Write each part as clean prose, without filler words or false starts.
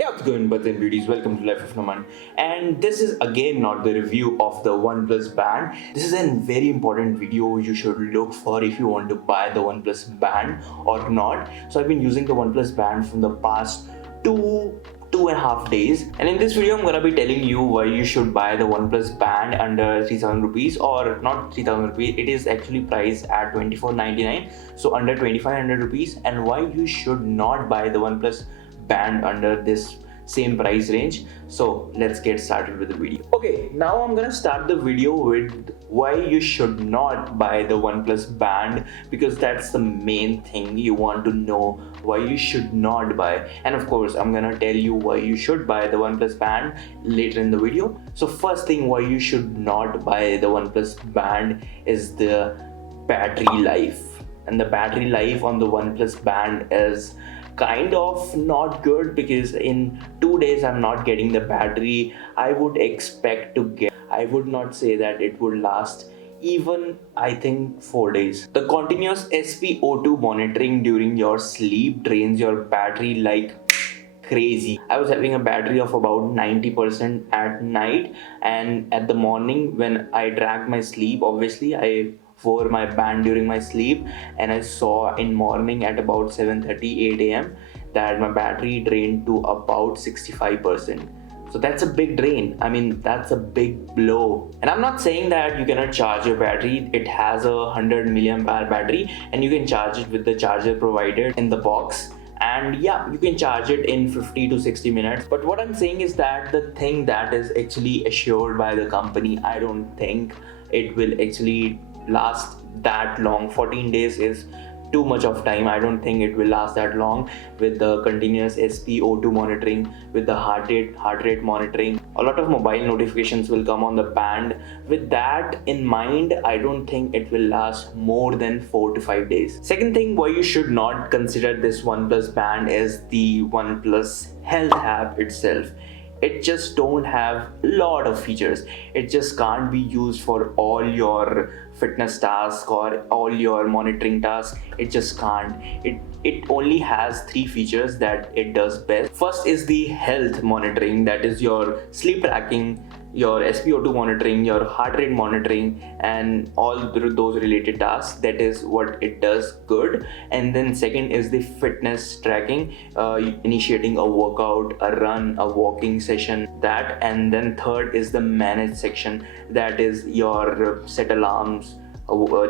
Hey, how's it going, buds and beauties? Welcome to Life of Naman. And this is again not the review of the OnePlus Band. This is a very important video you should look for if you want to buy the OnePlus Band or not. So I've been using the OnePlus Band from the past two and a half days, and in this video I'm gonna be telling you why you should buy the OnePlus Band under 3000 rupees, or not 3000 rupees, it is actually priced at 2499, so under 2500 rupees, and why you should not buy the OnePlus Band under this same price range. So let's get started with the video. Okay, now I'm gonna start the video with why you should not buy the OnePlus Band, because that's the main thing you want to know, why you should not buy. And of course I'm gonna tell you why you should buy the OnePlus Band later in the video. So first thing, why you should not buy the OnePlus Band is the battery life. And the battery life on the OnePlus Band is kind of not good, because in 2 days I'm not getting the battery I would expect to get. I would not say that it would last even, I think, 4 days. The continuous SpO2 monitoring during your sleep drains your battery like crazy. I was having a battery of about 90% at night, and at the morning when I dragged my sleep, obviously I wore my band during my sleep, and I saw in morning at about 7:38 a.m. that my battery drained to about 65%. So that's a big drain. I mean, that's a big blow. And I'm not saying that you cannot charge your battery. It has a 100 milliamp hour battery, and you can charge it with the charger provided in the box. And yeah, you can charge it in 50 to 60 minutes. But what I'm saying is that the thing that is actually assured by the company, I don't think it will actually last that long. 14 days is too much of time. I don't think it will last that long with the continuous SpO2 monitoring, with the heart rate monitoring. A lot of mobile notifications will come on the band. With that in mind, I don't think it will last more than 4 to 5 days. Second thing why you should not consider this OnePlus Band is the OnePlus Health app itself. It just don't have a lot of features. It just can't be used for all your fitness tasks or all your monitoring tasks. It just can't. It only has 3 features that it does best. First is the health monitoring, that is your sleep tracking, your SpO2 monitoring, your heart rate monitoring, and all those related tasks. That is what it does good. And then second is the fitness tracking, initiating a workout, a run, a walking session, that. And then third is the manage section, that is your set alarms,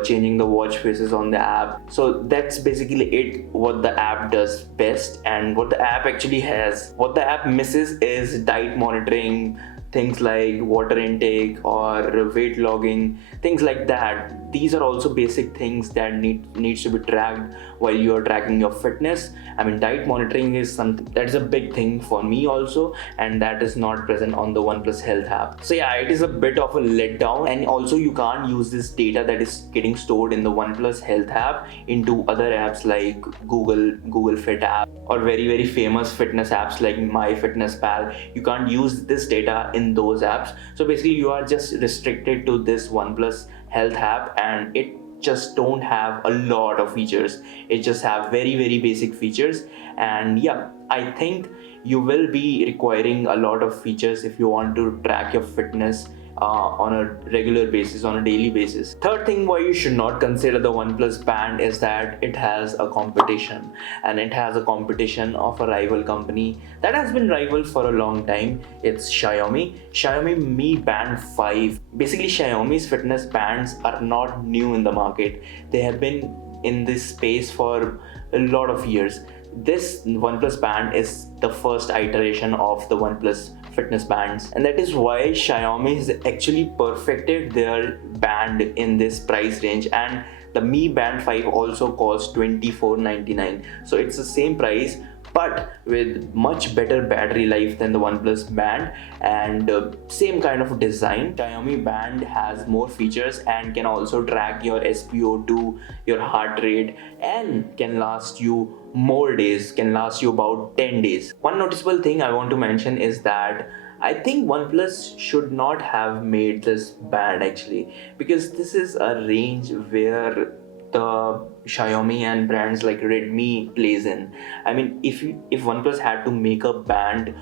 changing the watch faces on the app. So that's basically it, what the app does best. And what the app actually has, what the app misses is diet monitoring, things like water intake or weight logging, things like that. These are also basic things that needs to be tracked while you are tracking your fitness. I mean, diet monitoring is something that is a big thing for me also, and that is not present on the OnePlus Health app. So yeah, it is a bit of a letdown. And also you can't use this data that is getting stored in the OnePlus Health app into other apps like Google Fit app, or very famous fitness apps like MyFitnessPal. You can't use this data in those apps. So basically you are just restricted to this OnePlus Health app, and it just don't have a lot of features. It just have very basic features. And yeah, I think you will be requiring a lot of features if you want to track your fitness on a regular basis, on a daily basis. Third thing why you should not consider the OnePlus Band is that it has a competition, and it has a competition of a rival company that has been rival for a long time. It's Xiaomi Mi Band 5. Basically, Xiaomi's fitness bands are not new in the market. They have been in this space for a lot of years. This OnePlus Band is the first iteration of the OnePlus fitness bands, and that is why Xiaomi has actually perfected their band in this price range. And the Mi Band 5 also costs 2499, so it's the same price but with much better battery life than the OnePlus Band, and same kind of design. Xiaomi Band has more features and can also track your SpO2, your heart rate, and can last you more days, can last you about 10 days. One noticeable thing I want to mention is that I think OnePlus should not have made this band actually, because this is a range where the Xiaomi and brands like Redmi plays in. I mean, if OnePlus had to make a band,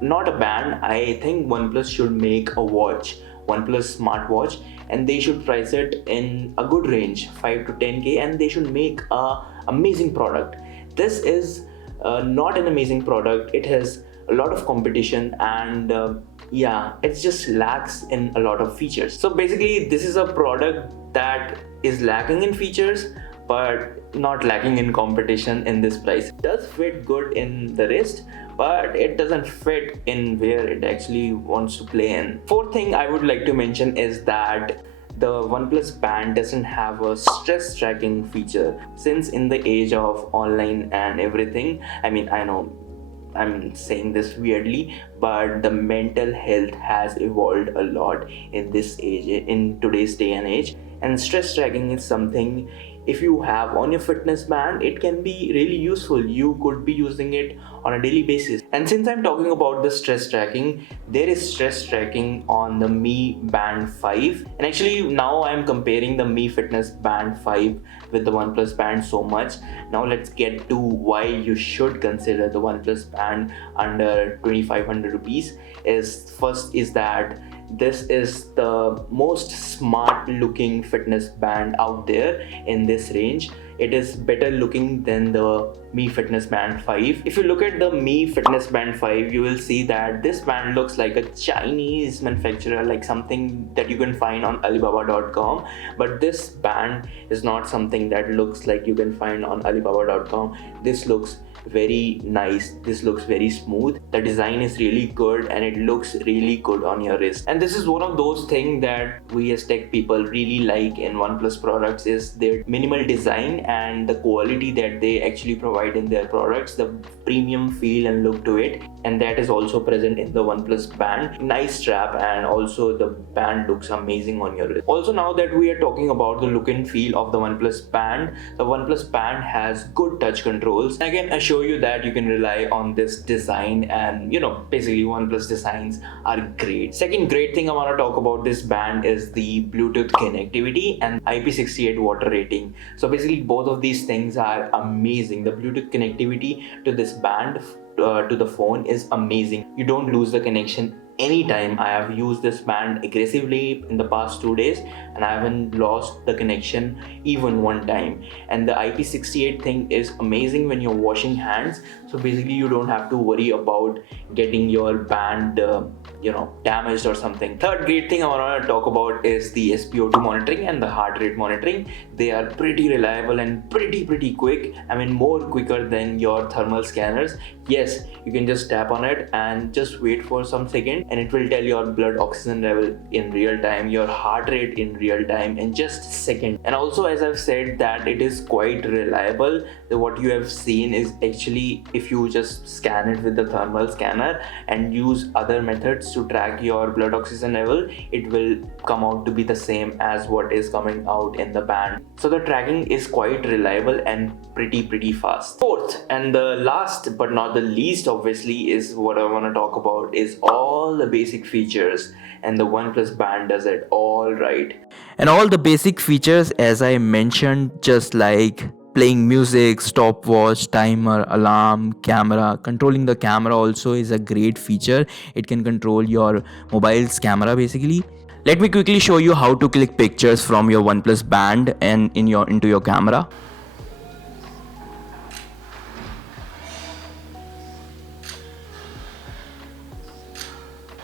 not a band, I think OnePlus should make a watch, OnePlus smartwatch, and they should price it in a good range, 5 to 10k, and they should make a amazing product. This is not an amazing product. It has a lot of competition, and yeah, it just lacks in a lot of features. So basically, this is a product that is lacking in features but not lacking in competition in this price. It does fit good in the wrist, but it doesn't fit in where it actually wants to play in. Fourth thing I would like to mention is that the OnePlus Band doesn't have a stress tracking feature. Since in the age of online and everything, I mean, I know I'm saying this weirdly, but the mental health has evolved a lot in this age, in today's day and age. And stress tracking is something, if you have on your fitness band, it can be really useful. You could be using it on a daily basis. And since I'm talking about the stress tracking, there is stress tracking on the Mi Band 5. And actually now I'm comparing the Mi Fitness Band 5 with the OnePlus Band so much. Now let's get to why you should consider the OnePlus Band under 2500 rupees. First is that this is the most smart looking fitness band out there in this range. It is better looking than the Mi Fitness Band 5. If you look at the Mi Fitness Band 5, you will see that this band looks like a Chinese manufacturer, like something that you can find on Alibaba.com. But this band is not something that looks like you can find on Alibaba.com. This looks very nice. This looks very smooth. The design is really good and it looks really good on your wrist. And this is one of those things that we as tech people really like in OnePlus products, is their minimal design and the quality that they actually provide in their products, the premium feel and look to it. And that is also present in the OnePlus Band. Nice strap, and also the band looks amazing on your wrist. Also, now that we are talking about the look and feel of the OnePlus Band, the OnePlus Band has good touch controls. I can assure you that you can rely on this design, and basically OnePlus designs are great. Second great thing I want to talk about this band is the Bluetooth connectivity and IP68 water rating. So basically both of these things are amazing. The Bluetooth connectivity to this band to the phone is amazing. You don't lose the connection anytime. I have used this band aggressively in the past 2 days and I haven't lost the connection even one time. And the IP68 thing is amazing when you're washing hands. So basically you don't have to worry about getting your band damaged or something. Third great thing I want to talk about is the SpO2 monitoring and the heart rate monitoring. They are pretty reliable and pretty quick. I mean, more quicker than your thermal scanners. Yes, you can just tap on it and just wait for some second and it will tell your blood oxygen level in real time, your heart rate in real time in just a second. And also, as I've said, that it is quite reliable. What you have seen is actually, if you just scan it with the thermal scanner and use other methods to track your blood oxygen level, it will come out to be the same as what is coming out in the band. So the tracking is quite reliable and pretty fast. Fourth and the last but not the least, obviously, is what I want to talk about is all the basic features, and the OnePlus Band does it all right. And all the basic features, as I mentioned, just like playing music, stopwatch, timer, alarm, camera. Controlling the camera also is a great feature. It can control your mobile's camera basically. Let me quickly show you how to click pictures from your OnePlus Band and into your camera.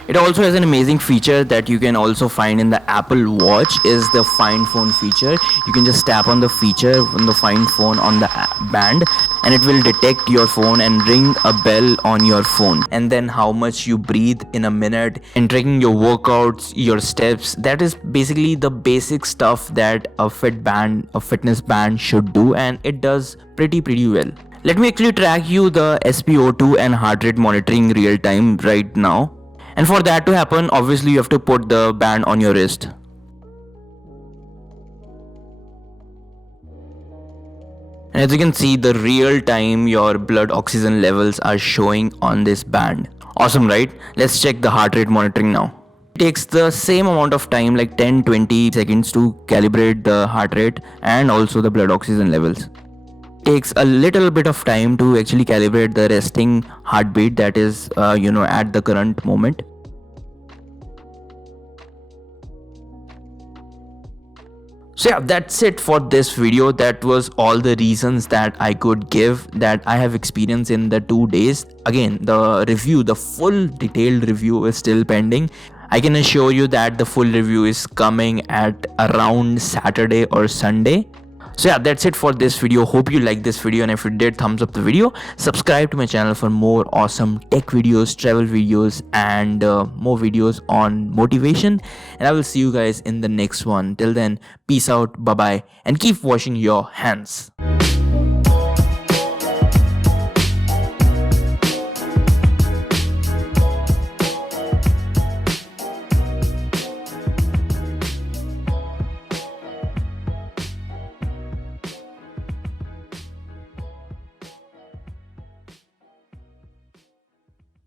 It also has an amazing feature that you can also find in the Apple Watch, is the Find Phone feature. You can just tap on the feature on the Find Phone on the band and it will detect your phone and ring a bell on your phone. And then how much you breathe in a minute and tracking your workouts, your steps. That is basically the basic stuff that a fitness band should do, and it does pretty well. Let me actually track you the SpO2 and heart rate monitoring real time right now. And for that to happen, obviously you have to put the band on your wrist. And as you can see, the real time your blood oxygen levels are showing on this band. Awesome, right? Let's check the heart rate monitoring now. Takes the same amount of time, like 10-20 seconds, to calibrate the heart rate and also the blood oxygen levels. Takes a little bit of time to actually calibrate the resting heartbeat, that is at the current moment. So yeah, that's it for this video. That was all the reasons that I could give that I have experienced in the 2 days. Again, the full detailed review is still pending. I can assure you that the full review is coming at around Saturday or Sunday. So yeah, that's it for this video. Hope you liked this video, and if you did, thumbs up the video. Subscribe to my channel for more awesome tech videos, travel videos, and more videos on motivation. And I will see you guys in the next one. Till then, peace out, bye bye, and keep washing your hands.